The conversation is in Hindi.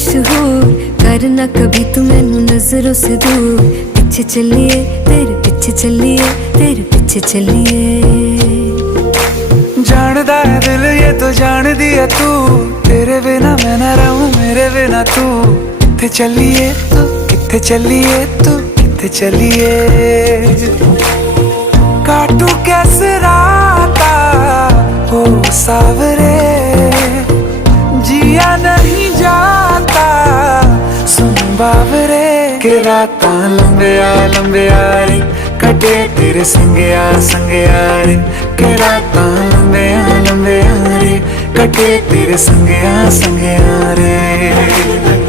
मशहूर, करना कभी तू मैनू नजरों से दूर। पीछे चलिए तेरे पीछे चलिए, तेरे पीछे चलिए। जानदा है दिल ये तो जान दिया तू, तेरे बिना मैं ना रहूं मेरे बिना तू। किथे चलिए तू, किथे चलिए तू, किथे चलिए। काटू कैसे राता हो सावरे, जिया नहीं जाता सुन बावरे। के रातां लंबिया लंबिया रे, कटे तेरे संगया संगया रे। के रातां लंबिया लंबिया रे, कटे तेरे संगया संगया रे।